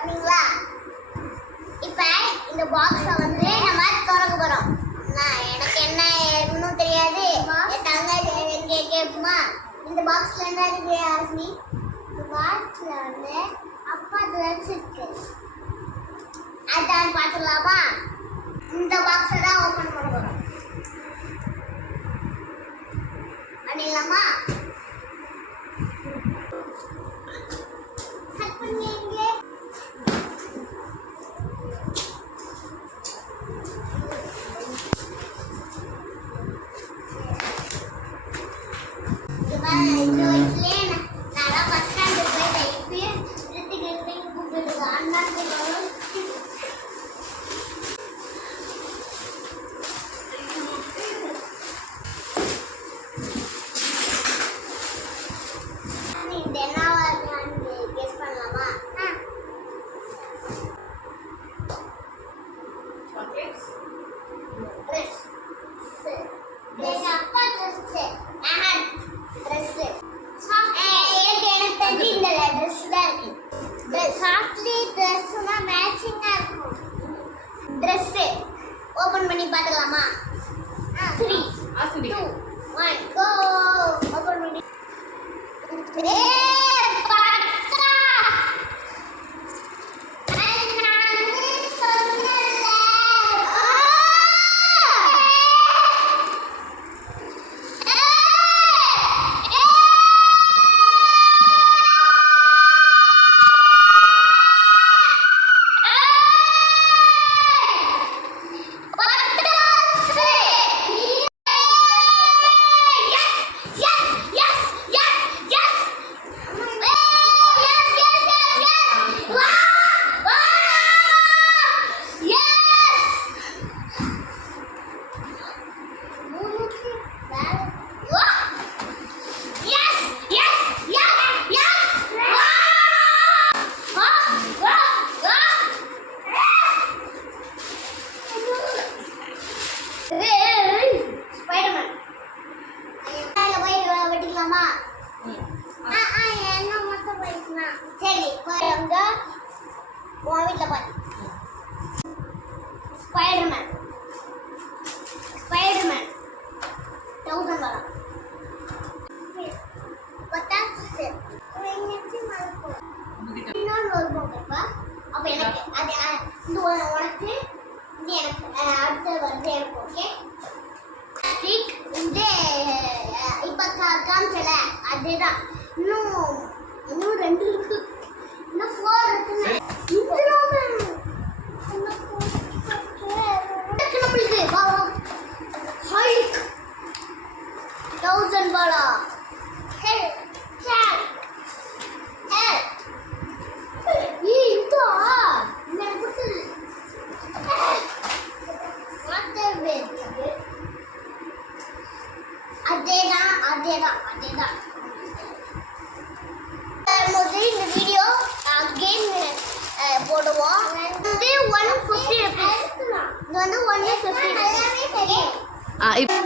பண்ணீங்களா? இப்போ இந்த பாக்ஸை வந்து நம்ம திறக்க போகிறோம். எனக்கு என்ன இன்னும் தெரியாது. என் தங்க கேட்குமா? இந்த பாக்ஸில் என்ன இருக்கு ஆஸ்மி? இந்த பாக்ஸில் வந்து அப்பா ட்ரெஸ் இருக்கு. அதான் பார்த்துடலாமா? இந்த பாக்ஸை தான் ஓப்பன் பண்ண போகிறோம். பண்ணிடலாமா? கட் பண்ணிங்க. இந்த வயசுலேயே நான் ஃபஸ்ட் ஸ்டாண்டர்ட் போயிட்டேன். இப்பயே ரித்திக்கு கூப்பிட்டு அண்ணாக்கு ஓபன் பண்ணி பார்க்கலாமா? 3 2 1 கோ. ஓபன் பண்ணி Spider-Man 1000 वाला पता है இன்னொரு ஒரு போகப்பா. அப்ப எனக்கு அது இந்த உனக்கு இது எனக்கு அடுத்து வந்து எனக்கு ஓகே. இந்த இப்ப காமிச்சல அதுதான். இன்னும் 2 இருக்கு. இன்னும் 4 இருக்கு. Hulk 1000 वाला help ये इतना मैं कुछ मारते हुए अदेदा मुझे இந்த வீடியோ அகைன் போடுவோம். இது 150 rupees. இது வந்து 150 rupees. இது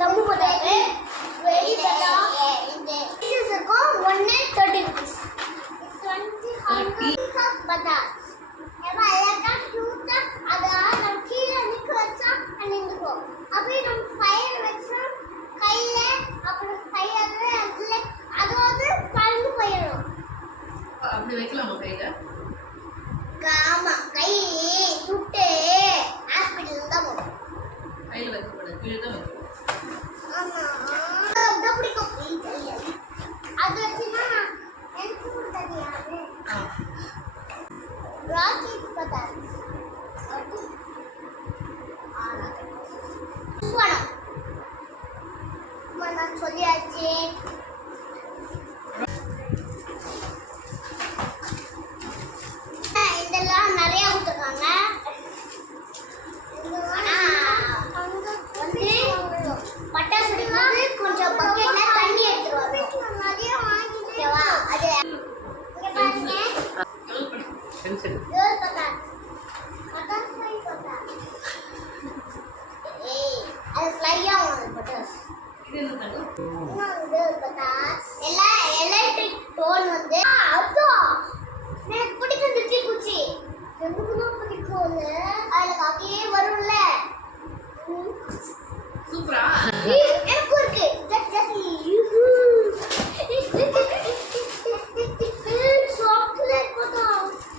தம்பு போட்டாரு வெரி பட்டா. இந்த பீசஸ் இருக்கும் 130 rupees. 20 பட்டா ஏவா எல்லா ஷூட் அத நம்ம கீழ நிக்க வச்சா நின்னுக்கோ. அப்படியே நம்ம ஃபயர் வச்சா கையில அப்புறம் ஃபயர் அதுல அது வந்து பறந்து போயிடும். அப்படி வைக்கலாமா கையில? ஆமா கை சுட்டு ஹாஸ்பிடல்ல தான் போகும். கையில வைக்க கூடாது, கீழே தான் வைக்கணும். ஆமா அது பிடிக்கும். அது வச்சுனா எனக்கு கூட தெரியாது. ராக்கெட் பத்தா நான் சொல்லியாச்சு. இதெல்லாம் நிறைய கொடுத்துருக்காங்க. வந்து பட்டாசு வந்து கொஞ்சம் பக்கெட்ல தண்ணி எடுத்துருவாங்க. ஓகேவா? அது இங்க பாருங்க. கேர்ள் பட்டாஸ் ஃப்ளை பட்டாஸ். அது ஃப்ளையா ஒன்று பட்டாஸ். இது என்ன கலர்? இன்னும் கேர்ள் பட்டாஸ். எல்லாம் எலக்ட்ரிக் டோன் வந்து அப்பா எனக்கு பிடிக்குது.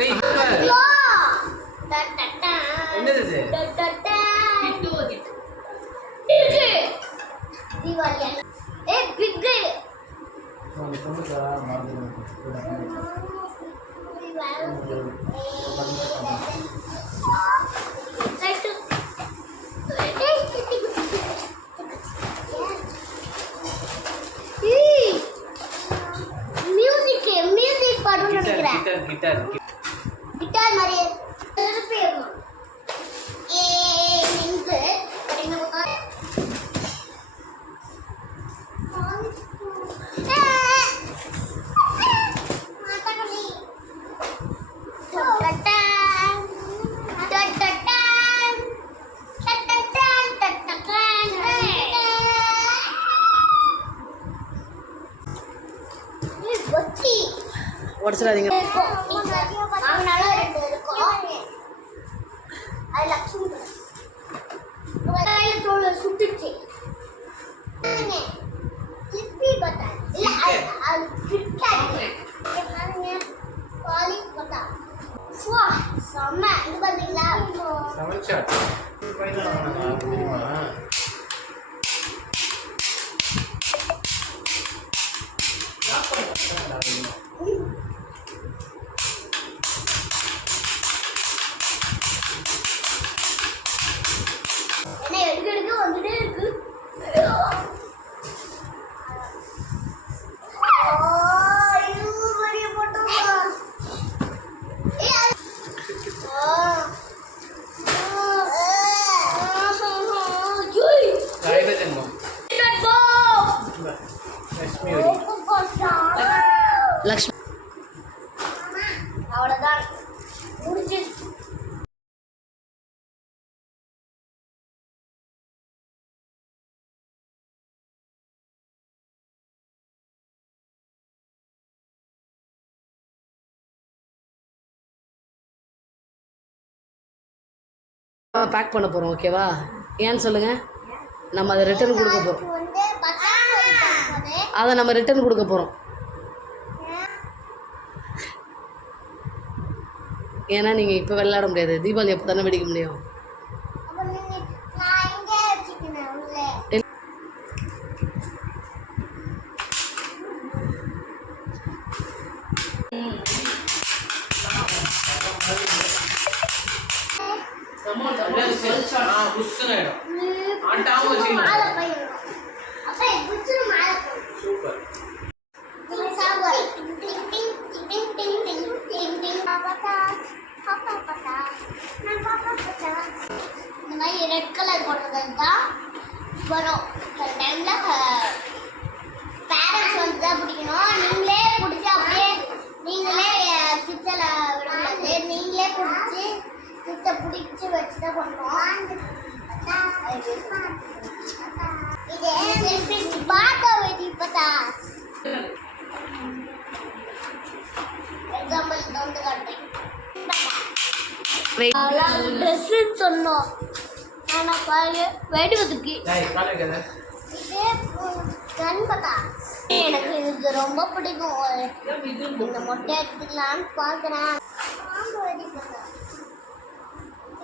டேய் ஐயோ! டட்டட்டா. என்னது இது? டட்டட்டா. கிட்டு கிட்டு பிக்கு. தீபாவளி. பிக்கு. அந்த பொண்ணுக்கா மறந்துடுவேன். மியூசிக் பாடுன்னு நினைக்கிறேன். கிட்டார் கிட்டார் மாதிரி திருப்பி நின்று உடச்சிடாதீங்க. வாங்கினாலும் 2 இருக்கும். அது லட்சுமி கையில தோல் சுட்டுச்சு. லிப்பி பட்டா இல்ல அது கிட்கேட். பாருங்க பாலி பட்டா. வா செம்ம. இது பாத்தீங்களா? செவன் ஷாட் தெரியுமா? என்ன எடுக்க வந்துட்டே இருக்கு. லக்ஷ்மி அவ்வளவுதான் முடிஞ்சு. பேக் பண்ண போகிறோம். ஓகேவா? ஏன்னு சொல்லுங்கள். நம்ம அதை ரிட்டர்ன் கொடுக்க போகிறோம். வந்து பட்டாசு அதை நம்ம ரிட்டர்ன் கொடுக்க போகிறோம். ஏன்னா நீங்கள் இப்போ விளையாட முடியாது. தீபாவளி எப்போ தானே வெடிக்க முடியும். நான் இங்கே வச்சுக்கினேன் உள்ளே. மாலை போயிடும். அப்ப குச்சிரு மாலை போயிடும். சூப்பர். சாப்பிடு. டிங் டிங் டிங் டிங் டிங் டிங் டிங். பாப்பா பாப்பா பாப்பா நான் பாப்பா பாப்பா. இந்த மாதிரி ரெட் கலர் போட்டது தான் வரும். சில டைம்ல பேரண்ட்ஸ் வந்து தான் பிடிக்கணும். நீங்களே பிடிச்சி அப்படியே நீங்களே கிச்சல விடக்கூடாது. நீங்களே பிடிச்சி கிச்ச பிடிச்சி வச்சு தான் பண்ணுறோம். இது பாத்தா வெடி பத்தா. எக்ஸாம்பிள் வந்து காட்டுறேன். ட்ரெஸ்ஸுன்னு சொன்னோம். ஆனால் பாரு வெடிவதுக்கு இது கண் பத்தா. எனக்கு இது ரொம்ப பிடிக்கும். இந்த மொட்டை எடுத்துக்கலான்னு பார்க்குறேன். பாம்பு வெடி பத்தா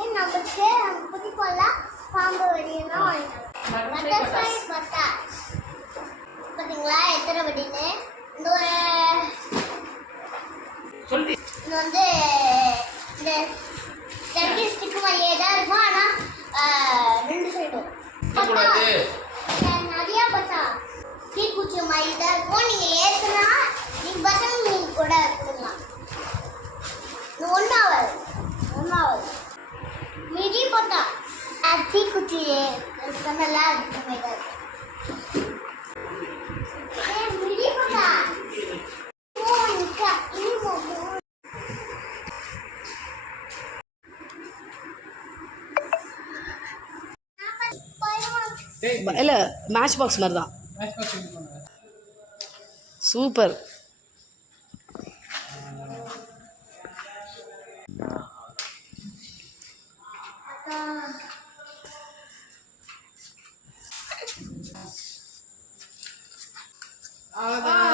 ஏன் நமக்கு பிடிக்கும்ல. பாம்பு வெடினா பட்டர்ஃப்ளை பத்தா. பார்த்தீங்களா எத்தனை வெடின்னு. இந்த ஒரு இது வந்து இந்த டர்க்கி ஸ்டிக்கு மாதிரியே தான் இருக்கும். ஆனால் 2 சைடும் நிறையா பட்டா தீக்குச்சி மாதிரி தான் இருக்கும். நீங்கள் ஏற்றுனா நீங்கள் பசங்க கூட கொடுக்கலாம். இது ஒன்றாவது மிதி பட்டா தீக்குச்சி சொன்னல அதுக்கு மாதிரி தான் இருக்கும். மிதி பட்டா இல்லை மேட்ச் பாக்ஸ் மாதிரி தான். சூப்பர். அவ்வளோதான்.